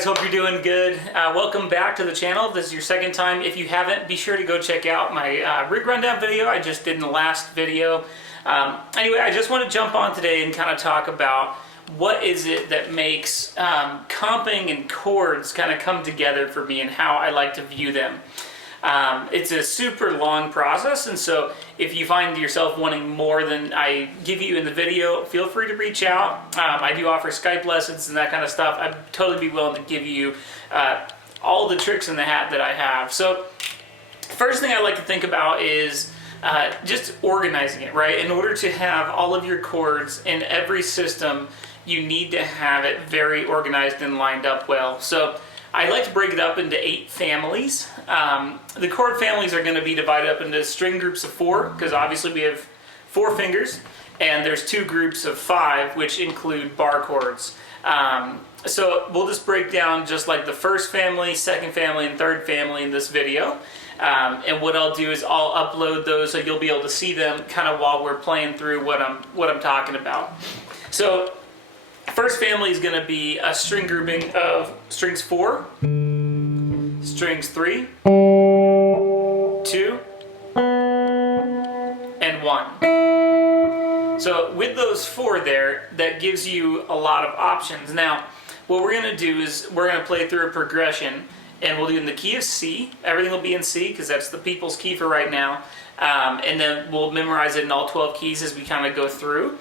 guys, hope you're doing good. Welcome back to the channel. If this is your second time, if you haven't, be sure to go check out my rig rundown video I just did in the last video. Anyway, I just want to jump on today and kind of talk about what is it that makes comping and chords kind of come together for me and how I like to view them. It's a super long process, and so if you find yourself wanting more than I give you in the video, feel free to reach out. I do offer Skype lessons and that kind of stuff. I'd totally be willing to give you all the tricks in the hat that I have. So first thing I like to think about is just organizing it, right? In order to have all of your chords in every system, you need to have it very organized and lined up well. So I like to break it up into 8 families. The chord families are going to be divided up into string groups of 4, because obviously we have 4 fingers, and there's 2 groups of 5, which include bar chords. So we'll just break down just like the first family, second family, and third family in this video. And what I'll do is I'll upload those so you'll be able to see them kind of while we're playing through what I'm talking about. So first family is going to be a string grouping of strings 4, strings 3, 2, and 1. So with those 4 there, that gives you a lot of options. Now, what we're going to do is we're going to play through a progression, and we'll do in the key of C. Everything will be in C because that's the people's key for right now. And then we'll memorize it in all 12 keys as we kind of go through.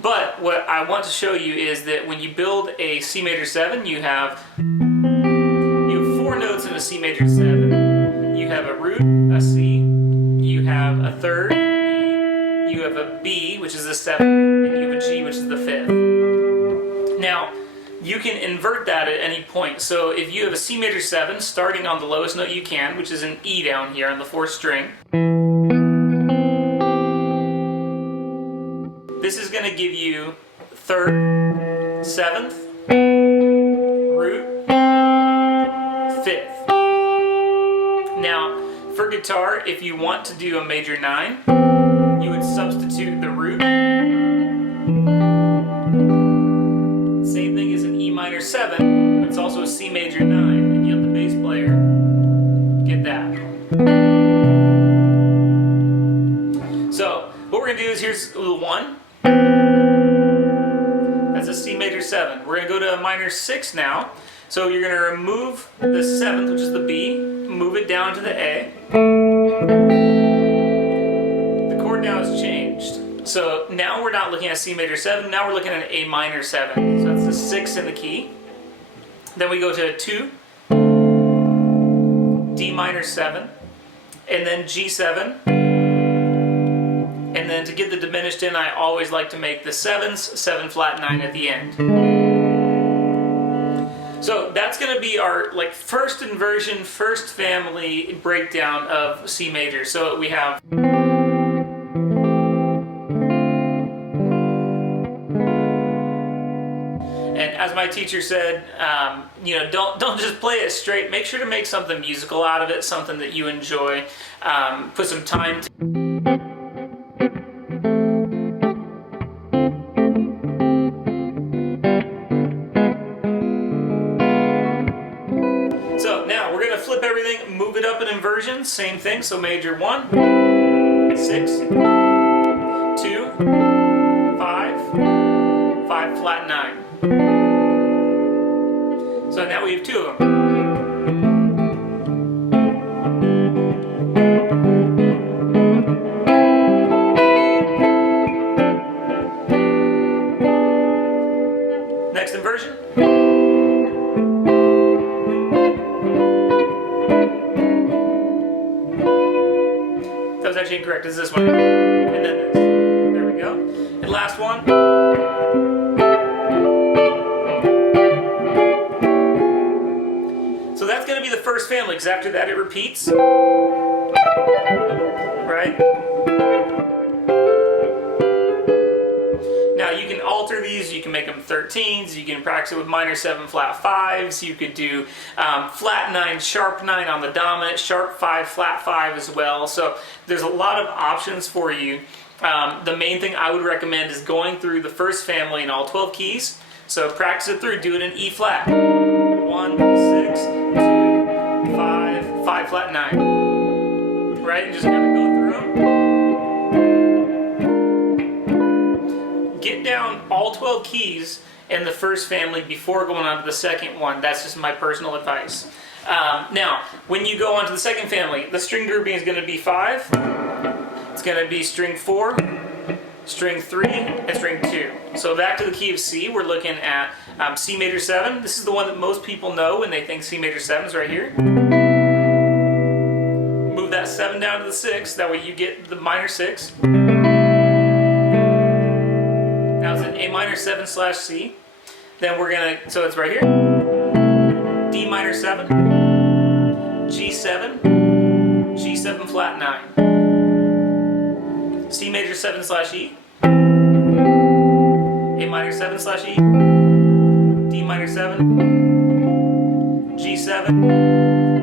But what I want to show you is that when you build a C major 7, you have 4 notes in a C major 7. You have a root, a C, you have a third, E, you have a B, which is the 7th, and you have a G, which is the 5th. Now, you can invert that at any point. So if you have a C major 7 starting on the lowest note you can, which is an E down here on the 4th string, this is going to give you 3rd, 7th, root, 5th. Now, for guitar, if you want to do a major 9, you would substitute the root. Same thing as an E minor 7, but it's also a C major 9, and you have the bass player get that. So, what we're going to do is here's the 1. That's a C major 7. We're going to go to a minor 6 now. So you're going to remove the 7th, which is the B, move it down to the A. The chord now has changed. So now we're not looking at C major 7, now we're looking at an A minor 7. So that's the 6 in the key. Then we go to a 2, D minor 7, and then G7. And then to get the diminished in, I always like to make the 7s 7 flat 9 at the end. So that's going to be our first inversion, first family breakdown of C major. So we have and as my teacher said, don't just play it straight. Make sure to make something musical out of it, something that you enjoy. Put some time to flip everything, move it up in inversion, same thing, so major 1, 6, 2, 5, 5 flat 9. So now we have 2 of them. Next inversion. Actually incorrect. Is this one, and then this. There we go. And last one. So that's going to be the first family, because after that it repeats, right? Now you can alter these. You can make them 13s. You can practice it with minor 7 flat 5s. You could do flat 9, sharp 9 on the dominant, sharp 5, flat 5 as well. So there's a lot of options for you. The main thing I would recommend is going through the first family in all 12 keys. So practice it through. Do it in E flat. 1, flat 9. Right? And just kind of go through them. Get down all 12 keys in the first family before going on to the second one. That's just my personal advice. Now, when you go on to the second family, the string grouping is going to be 5. It's going to be string 4, string 3, and string 2. So back to the key of C, we're looking at C major 7. This is the one that most people know when they think C major 7 is right here. Move that 7 down to the 6, that way you get the minor 6. Now it's an A minor 7 slash C. Then we're going to, so it's right here. D minor 7, G7, G7 flat 9. C major 7 slash E, A minor 7 slash E, D minor 7, G7,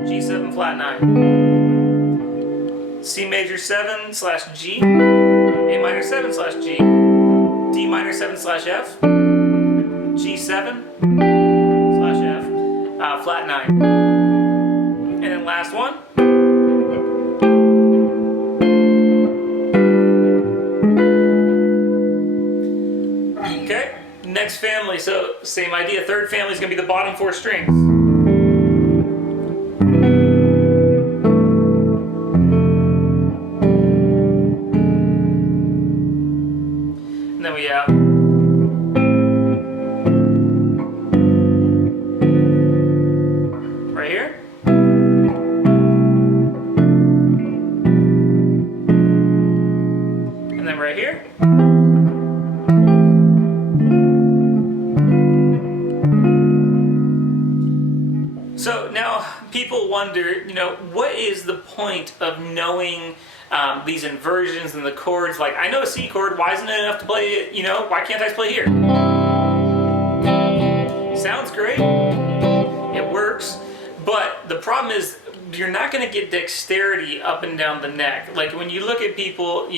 G7 flat 9. C major 7 slash G, A minor 7 slash G, D minor 7 slash F, G7 slash F, flat 9. And then last one. Okay, next family, so same idea. Third family is going to be the bottom 4 strings. And then we have right here. And then right here. So now people wonder, what is the point of knowing these inversions and the chords? Like, I know a C chord, why isn't it enough to play it, why can't I just play here? Sounds great, it works, but the problem is you're not going to get dexterity up and down the neck. Like when you look at people,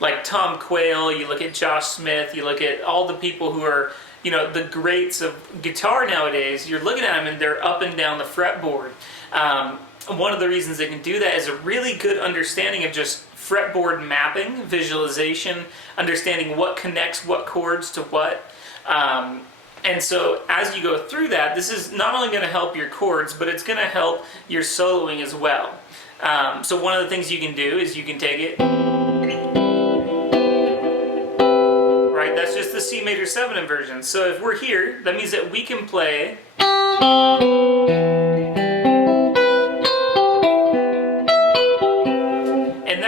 like Tom Quayle, you look at Josh Smith, you look at all the people who are the greats of guitar nowadays, you're looking at them and they're up and down the fretboard. One of the reasons they can do that is a really good understanding of just fretboard mapping, visualization, understanding what connects what chords to what. And so as you go through that, this is not only going to help your chords, but it's going to help your soloing as well. So one of the things you can do is you can take it, right? That's just the C major 7 inversion. So if we're here, that means that we can play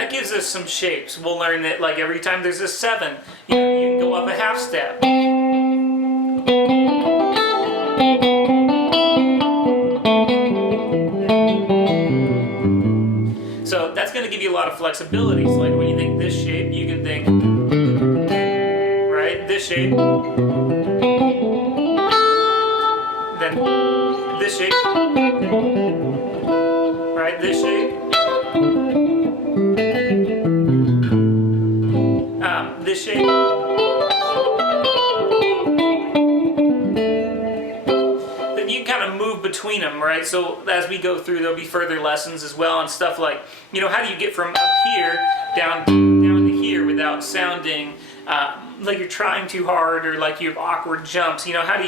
gives us some shapes. We'll learn that like every time there's a 7, you can go up a half step. So that's going to give you a lot of flexibility. So like when you think this shape, you can think, right, this shape, then this shape, right, this shape, this shape, then you can kind of move between them, right? So as we go through, there'll be further lessons as well and stuff like, how do you get from up here down to here without sounding like you're trying too hard or like you have awkward jumps? How do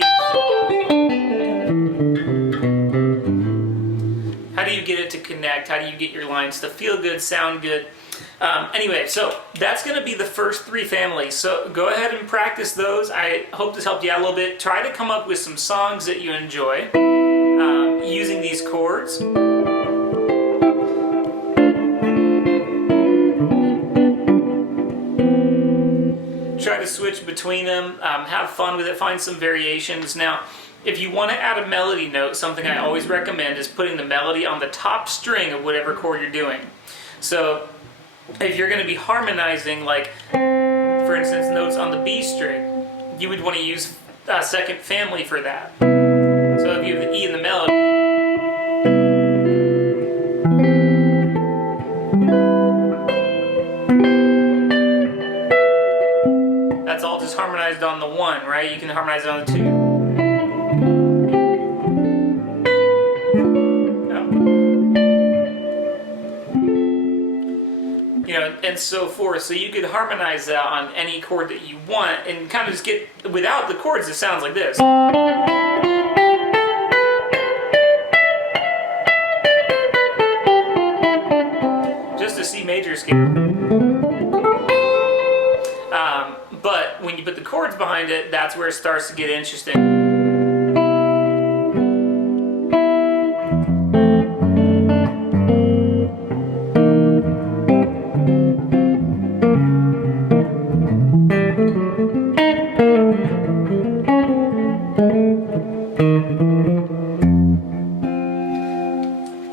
you get it to connect? How do you get your lines to feel good, sound good? Anyway, so that's going to be the first 3 families. So go ahead and practice those. I hope this helped you out a little bit. Try to come up with some songs that you enjoy using these chords. Try to switch between them. Have fun with it. Find some variations. Now, if you want to add a melody note, something I always recommend is putting the melody on the top string of whatever chord you're doing. So if you're going to be harmonizing, like, for instance, notes on the B string, you would want to use a second family for that. So if you have the E in the melody, that's all just harmonized on the 1, right? You can harmonize it on the 2. know, and so forth. So you could harmonize that on any chord that you want and kind of just get, without the chords, it sounds like this. Just a C major scale. But when you put the chords behind it, that's where it starts to get interesting.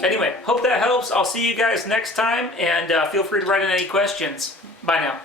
Anyway, hope that helps. I'll see you guys next time, and feel free to write in any questions. Bye now.